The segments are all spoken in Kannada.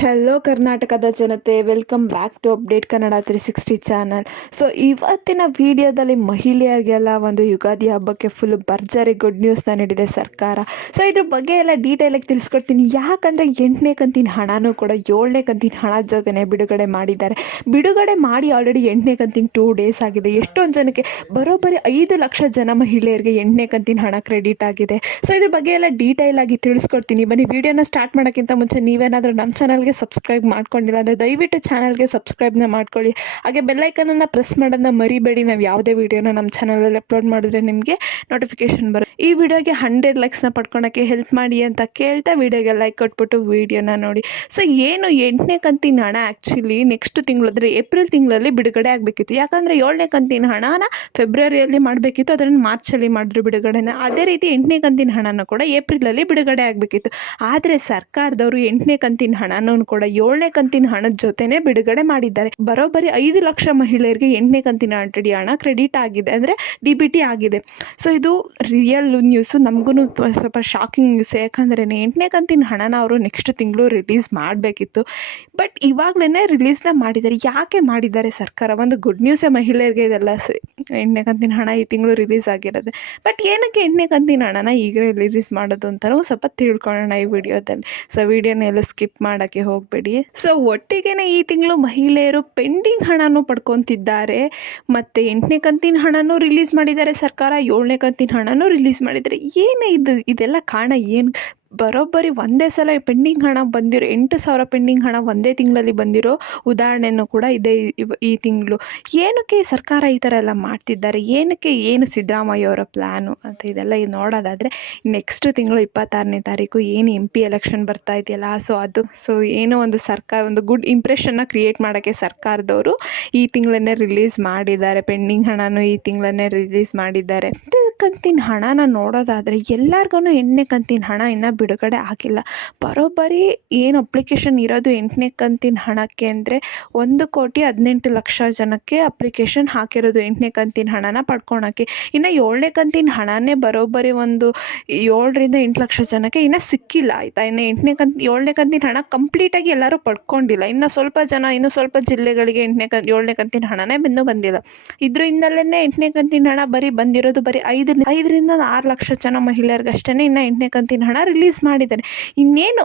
ಹೆಲೋ ಕರ್ನಾಟಕದ ಜನತೆ, welcome back to update Kannada 360 channel. So ಇವತ್ತಿನ ವಿಡಿಯೋದಲ್ಲಿ ಮಹಿಳೆಯರಿಗೆಲ್ಲ ಒಂದು ಯುಗಾದಿ ಹಬ್ಬಕ್ಕೆ ಫುಲ್ ಭರ್ಜರಿ ಗುಡ್ ನ್ಯೂಸ್ನ ನೀಡಿದೆ ಸರ್ಕಾರ. ಸೊ ಇದ್ರ ಬಗ್ಗೆ ಎಲ್ಲ ಡೀಟೇಲಾಗಿ ತಿಳಿಸ್ಕೊಡ್ತೀನಿ. ಯಾಕಂದರೆ 8ನೇ ಕಂತಿನ ಹಣನೂ ಕೂಡ 7ನೇ ಕಂತಿನ ಹಣ ಜೊತೆನೇ ಬಿಡುಗಡೆ ಮಾಡಿದ್ದಾರೆ. ಬಿಡುಗಡೆ ಮಾಡಿ ಆಲ್ರೆಡಿ 8ನೇ ಕಂತಿನ 2 ಡೇಸ್ ಆಗಿದೆ. ಎಷ್ಟೊಂದು ಜನಕ್ಕೆ ಬರೋಬ್ಬರಿ 5 ಲಕ್ಷ ಜನ ಮಹಿಳೆಯರಿಗೆ 8ನೇ ಕಂತಿನ ಹಣ ಕ್ರೆಡಿಟ್ ಆಗಿದೆ. ಸೊ ಇದ್ರ ಬಗ್ಗೆ ಎಲ್ಲ ಡೀಟೇಲ್ ಆಗಿ ತಿಳಿಸ್ಕೊಡ್ತೀನಿ. ಬನ್ನಿ, ವಿಡಿಯೋನ ಸ್ಟಾರ್ಟ್ ಮಾಡೋಕ್ಕಿಂತ ಮುಂಚೆ ನೀವೇನಾದರೂ ನಮ್ಮ ಚಾನಲ್ಗೆ ಸಬ್ಸ್ಕ್ರೈಬ್ ಮಾಡ್ಕೊಂಡಿಲ್ಲ ಅಂದರೆ ದಯವಿಟ್ಟು ಚಾನಲ್ಗೆ ಸಬ್ಸ್ಕ್ರೈಬ್ನ ಮಾಡ್ಕೊಳ್ಳಿ. ಹಾಗೆ ಬೆಲ್ಲೈಕನನ್ನು ಪ್ರೆಸ್ ಮಾಡೋದನ್ನ ಮರಿಬೇಡಿ. ನಾವು ಯಾವುದೇ ವಿಡಿಯೋನ ನಮ್ಮ ಚಾನಲಲ್ಲಿ ಅಪ್ಲೋಡ್ ಮಾಡಿದ್ರೆ ನಿಮಗೆ ನೋಟಿಫಿಕೇಶನ್ ಬರುತ್ತೆ. ಈ ವಿಡಿಯೋಗೆ 100 ಲೈಕ್ಸ್ನ ಪಡ್ಕೊಳಕ್ಕೆ ಹೆಲ್ಪ್ ಮಾಡಿ ಅಂತ ಕೇಳ್ತಾ ವಿಡಿಯೋಗೆ ಲೈಕ್ ಕೊಟ್ಬಿಟ್ಟು ವಿಡಿಯೋನ ನೋಡಿ. ಸೊ ಏನು 8ನೇ ಕಂತಿನ ಹಣ ಆ್ಯಕ್ಚುಲಿ ನೆಕ್ಸ್ಟ್ ತಿಂಗಳು ಅಂದರೆ ಏಪ್ರಿಲ್ ತಿಂಗಳಲ್ಲಿ ಬಿಡುಗಡೆ ಆಗಬೇಕಿತ್ತು. ಯಾಕಂದರೆ 7ನೇ ಕಂತಿನ ಹಣನ ಫೆಬ್ರವರಿಯಲ್ಲಿ ಮಾಡಬೇಕಿತ್ತು, ಅದನ್ನು ಮಾರ್ಚಲ್ಲಿ ಮಾಡಿದ್ರು ಬಿಡುಗಡೆನ. ಅದೇ ರೀತಿ 8ನೇ ಕಂತಿನ ಹಣನ ಕೂಡ ಏಪ್ರಿಲಲ್ಲಿ ಬಿಡುಗಡೆ ಆಗಬೇಕಿತ್ತು. ಆದರೆ ಸರ್ಕಾರದವರು 8ನೇ ಕಂತಿನ ಹಣನೂ ಕೂಡ 7ನೇ ಕಂತಿನ ಹಣದ ಜೊತೆನೇ ಬಿಡುಗಡೆ ಮಾಡಿದ್ದಾರೆ. ಬರೋಬ್ಬರಿ 5 ಲಕ್ಷ ಮಹಿಳೆಯರಿಗೆ 8ನೇ ಕಂತಿನ ಆಲ್ರೆಡಿ ಹಣ ಕ್ರೆಡಿಟ್ ಆಗಿದೆ, ಅಂದರೆ DBT ಆಗಿದೆ. ಸೊ ಇದು ರಿಯಲ್ ನ್ಯೂಸು, ನಮಗೂ ಸ್ವಲ್ಪ ಶಾಕಿಂಗ್ ನ್ಯೂಸ್. ಯಾಕಂದ್ರೆ 8ನೇ ಕಂತಿನ ಹಣನ ಅವರು ನೆಕ್ಸ್ಟ್ ತಿಂಗಳು ರಿಲೀಸ್ ಮಾಡಬೇಕಿತ್ತು, ಬಟ್ ಇವಾಗಲೇ ರಿಲೀಸ್ನ ಮಾಡಿದ್ದಾರೆ. ಯಾಕೆ ಮಾಡಿದ್ದಾರೆ ಸರ್ಕಾರ? ಒಂದು ಗುಡ್ ನ್ಯೂಸೇ ಮಹಿಳೆಯರಿಗೆ ಇದೆಲ್ಲ. 8ನೇ ಕಂತಿನ ಹಣ ಈ ತಿಂಗಳು ರಿಲೀಸ್ ಆಗಿರೋದು, ಬಟ್ ಏನಕ್ಕೆ 8ನೇ ಕಂತಿನ ಹಣನ ಈಗ ರಿಲೀಸ್ ಮಾಡೋದು ಅಂತಲೂ ಸ್ವಲ್ಪ ತಿಳ್ಕೊಳ್ಳೋಣ ಈ ವಿಡಿಯೋದಲ್ಲಿ. ಸೊ ವಿಡಿಯೋನ ಎಲ್ಲ ಸ್ಕಿಪ್ ಮಾಡೋಕ್ಕೆ ಹೋಗಬೇಡಿ. ಸೊ ಒಟ್ಟಿಗೆನೇ ಈ ತಿಂಗಳು ಮಹಿಳೆಯರು ಪೆಂಡಿಂಗ್ ಹಣನೂ ಪಡ್ಕೊತಿದ್ದಾರೆ, ಮತ್ತು 8ನೇ ಕಂತಿನ ಹಣನೂ ರಿಲೀಸ್ ಮಾಡಿದ್ದಾರೆ ಸರ್ಕಾರ, 7ನೇ ಕಂತಿನ ಹಣನೂ ರಿಲೀಸ್ ಮಾಡಿದ್ದಾರೆ. ಏನು ಇದೆಲ್ಲ ಕಾರಣ ಏನು? ಬರೋಬ್ಬರಿ ಒಂದೇ ಸಲ ಪೆಂಡಿಂಗ್ ಹಣ ಬಂದಿರೋ 8,000 ಪೆಂಡಿಂಗ್ ಹಣ ಒಂದೇ ತಿಂಗಳಲ್ಲಿ ಬಂದಿರೋ ಉದಾಹರಣೆನೂ ಕೂಡ ಇದೆ ಈ ತಿಂಗಳು. ಏನಕ್ಕೆ ಸರ್ಕಾರ ಈ ಥರ ಎಲ್ಲ ಮಾಡ್ತಿದ್ದಾರೆ? ಏನು ಸಿದ್ದರಾಮಯ್ಯ ಅವರ ಪ್ಲ್ಯಾನು ಅಂತ ಇದೆಲ್ಲ ನೋಡೋದಾದರೆ, ನೆಕ್ಸ್ಟ್ ತಿಂಗಳು 26ನೇ ತಾರೀಕು ಏನು MP ಎಲೆಕ್ಷನ್ ಬರ್ತಾ ಇದೆಯಲ್ಲ, ಸೊ ಏನೋ ಒಂದು ಸರ್ಕಾರ ಒಂದು ಗುಡ್ ಇಂಪ್ರೆಷನ್ನ ಕ್ರಿಯೇಟ್ ಮಾಡೋಕ್ಕೆ ಸರ್ಕಾರದವರು ಈ ತಿಂಗಳನ್ನೇ ರಿಲೀಸ್ ಮಾಡಿದ್ದಾರೆ. ಪೆಂಡಿಂಗ್ ಹಣನೂ ಈ ತಿಂಗಳನ್ನೇ ರಿಲೀಸ್ ಮಾಡಿದ್ದಾರೆ. ಕಂತಿನ ಹಣನ ನೋಡೋದಾದರೆ ಎಲ್ಲರಿಗೂ 8ನೇ ಕಂತಿನ ಹಣ ಇನ್ನೂ ಬಿಡುಗಡೆ ಆಗಿಲ್ಲ. ಬರೋಬ್ಬರಿ ಏನು ಅಪ್ಲಿಕೇಶನ್ ಇರೋದು 8ನೇ ಕಂತಿನ ಹಣಕ್ಕೆ ಅಂದರೆ 1,18,00,000 ಜನಕ್ಕೆ ಅಪ್ಲಿಕೇಶನ್ ಹಾಕಿರೋದು 8ನೇ ಕಂತಿನ ಹಣನ ಪಡ್ಕೊಳಕ್ಕೆ. ಇನ್ನು 7ನೇ ಕಂತಿನ ಹಣನೇ ಬರೋಬ್ಬರಿ ಒಂದು 7ರಿಂದ 8 ಲಕ್ಷ ಜನಕ್ಕೆ ಇನ್ನೂ ಸಿಕ್ಕಿಲ್ಲ, ಆಯಿತಾ? ಇನ್ನು 7ನೇ ಕಂತಿನ ಹಣ ಕಂಪ್ಲೀಟಾಗಿ ಎಲ್ಲರೂ ಪಡ್ಕೊಂಡಿಲ್ಲ. ಇನ್ನು ಸ್ವಲ್ಪ ಜಿಲ್ಲೆಗಳಿಗೆ 7ನೇ ಕಂತಿನ ಹಣನೇ ಬಂದಿಲ್ಲ. ಇದರಿಂದಲೇ 8ನೇ ಕಂತಿನ ಹಣ ಬಂದಿರೋದು 5ರಿಂದ 6 ಲಕ್ಷ ಜನ ಮಹಿಳೆಯರಿಗಷ್ಟೇ ಇನ್ನು 8ನೇ ಕಂತಿನ ಹಣ ರಿಲೀಸ್ ಮಾಡಿದ್ದಾರೆ. ಇನ್ನೇನು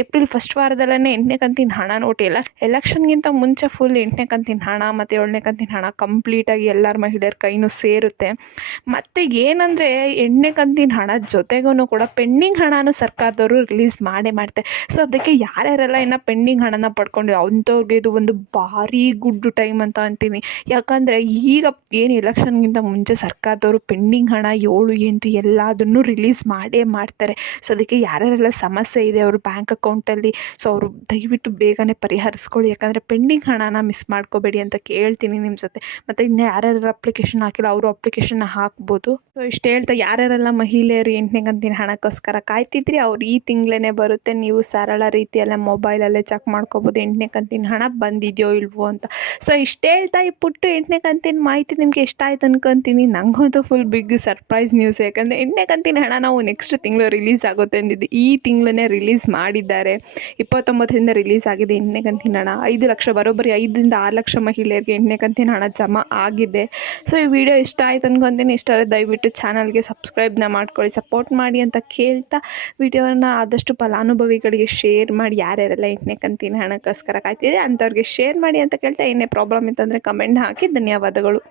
ಏಪ್ರಿಲ್ ಫಸ್ಟ್ ವಾರದಲ್ಲೇ 8ನೇ ಕಂತಿನ ಹಣ ನೋಟಿಲ್ಲ. ಎಲೆಕ್ಷನ್ಗಿಂತ ಮುಂಚೆ ಫುಲ್ 8ನೇ ಕಂತಿನ ಹಣ ಮತ್ತು 7ನೇ ಕಂತಿನ ಹಣ ಕಂಪ್ಲೀಟಾಗಿ ಎಲ್ಲರ ಮಹಿಳೆಯರ ಕೈನೂ ಸೇರುತ್ತೆ. ಮತ್ತು ಏನಂದರೆ 8ನೇ ಕಂತಿನ ಹಣದ ಜೊತೆಗೂ ಕೂಡ ಪೆಂಡಿಂಗ್ ಹಣನೂ ಸರ್ಕಾರದವರು ರಿಲೀಸ್ ಮಾಡ್ತಾರೆ. ಸೊ ಅದಕ್ಕೆ ಯಾರ್ಯಾರೆಲ್ಲ ಇನ್ನು ಪೆಂಡಿಂಗ್ ಹಣನ ಪಡ್ಕೊಂಡಿರೋ ಅಂಥವ್ರಿಗೆ ಇದು ಒಂದು ಭಾರಿ ಗುಡ್ ಟೈಮ್ ಅಂತ ಅಂತೀನಿ. ಯಾಕಂದರೆ ಈಗ ಏನು ಎಲೆಕ್ಷನ್ಗಿಂತ ಮುಂಚೆ ಸರ್ಕಾರದವರು ಪೆಂಡಿಂಗ್ ಹಣ 7, 8 ಎಲ್ಲದನ್ನು ರಿಲೀಸ್ ಮಾಡ್ತಾರೆ. ಸೊ ಅದಕ್ಕೆ ಯಾರ್ಯಾರೆಲ್ಲ ಸಮಸ್ಯೆ ಇದೆ ಅವ್ರ ಬ್ಯಾಂಕ್ ಅಕೌಂಟಲ್ಲಿ, ಸೊ ಅವರು ದಯವಿಟ್ಟು ಬೇಗನೆ ಪರಿಹರಿಸ್ಕೊಳ್ಳಿ. ಯಾಕಂದರೆ ಪೆಂಡಿಂಗ್ ಹಣನ ಮಿಸ್ ಮಾಡ್ಕೋಬೇಡಿ ಅಂತ ಕೇಳ್ತೀನಿ ನಿಮ್ಮ ಜೊತೆ. ಮತ್ತು ಇನ್ನು ಯಾರ್ಯಾರು ಅಪ್ಲಿಕೇಶನ್ ಹಾಕಿಲ್ಲ ಅವರು ಅಪ್ಲಿಕೇಶನ್ನ ಹಾಕ್ಬೋದು. ಸೊ ಇಷ್ಟು ಹೇಳ್ತಾ, ಯಾರ್ಯಾರೆಲ್ಲ ಮಹಿಳೆಯರು 8ನೇ ಕಂತಿನ ಹಣಕ್ಕೋಸ್ಕರ ಕಾಯ್ತಿದ್ರಿ, ಅವ್ರು ಈ ತಿಂಗಳೇ ಬರುತ್ತೆ. ನೀವು ಸರಳ ರೀತಿಯಲ್ಲೇ ಮೊಬೈಲಲ್ಲೇ ಚೆಕ್ ಮಾಡ್ಕೋಬೋದು 8ನೇ ಕಂತಿನ ಹಣ ಬಂದಿದೆಯೋ ಇಲ್ವೋ ಅಂತ. ಸೊ ಇಷ್ಟು ಹೇಳ್ತಾ ಈ ಪುಟ್ಟು 8ನೇ ಕಂತಿನ ಮಾಹಿತಿ ನಿಮಗೆ ಇಷ್ಟ ಆಯ್ತು ಅನ್ಕೊತೀನಿ. ನನಗಂತೂ ಫುಲ್ ಬಿಗ್ ಸರ್ಪ್ರೈಸ್ ನ್ಯೂಸ್. ಯಾಕಂದರೆ 8ನೇ ಕಂತಿನ ಹಣ ನಾವು ನೆಕ್ಸ್ಟ್ ತಿಂಗಳು ರಿಲೀಸ್ ಆಗುತ್ತೆ ಅಂದಿದ್ದು, ಈ ತಿಂಗಳನ್ನೇ ರಿಲೀಸ್ ಮಾಡಿದ್ದಾರೆ. 29ರಿಂದ ರಿಲೀಸ್ ಆಗಿದೆ 8ನೇ ಕಂತಿನ ಹಣ. 5 ಲಕ್ಷ ಬರೋಬ್ಬರಿ 5ರಿಂದ 6 ಲಕ್ಷ ಮಹಿಳೆಯರಿಗೆ 8ನೇ ಕಂತಿನ ಹಣ ಜಮಾ ಆಗಿದೆ. ಸೊ ಈ ವಿಡಿಯೋ ಇಷ್ಟ ಆಯ್ತು ಅನ್ಕೊತೀನಿ. ಇಷ್ಟ ಆದರೆ ದಯವಿಟ್ಟು ಚಾನಲ್ಗೆ ಸಬ್ಸ್ಕ್ರೈಬ್ನ ಮಾಡ್ಕೊಳ್ಳಿ, ಸಪೋರ್ಟ್ ಮಾಡಿ ಅಂತ ಕೇಳ್ತಾ ವಿಡಿಯೋನ ಆದಷ್ಟು ಫಲಾನುಭವಿಗಳಿಗೆ ಶೇರ್ ಮಾಡಿ. ಯಾರ್ಯಾರೆಲ್ಲ 8ನೇ ಕಂತಿನ ಹಣಕ್ಕೋಸ್ಕರ ಕಾಯ್ತಿದೆ ಅಂಥವ್ರಿಗೆ ಶೇರ್ ಮಾಡಿ ಅಂತ ಕೇಳ್ತಾ, ಏನೇ ಪ್ರಾಬ್ಲಮ್ ಇತ್ತಂದರೆ ಕಮೆಂಟ್ ಹಾಕಿ. ಧನ್ಯವಾದಗಳು.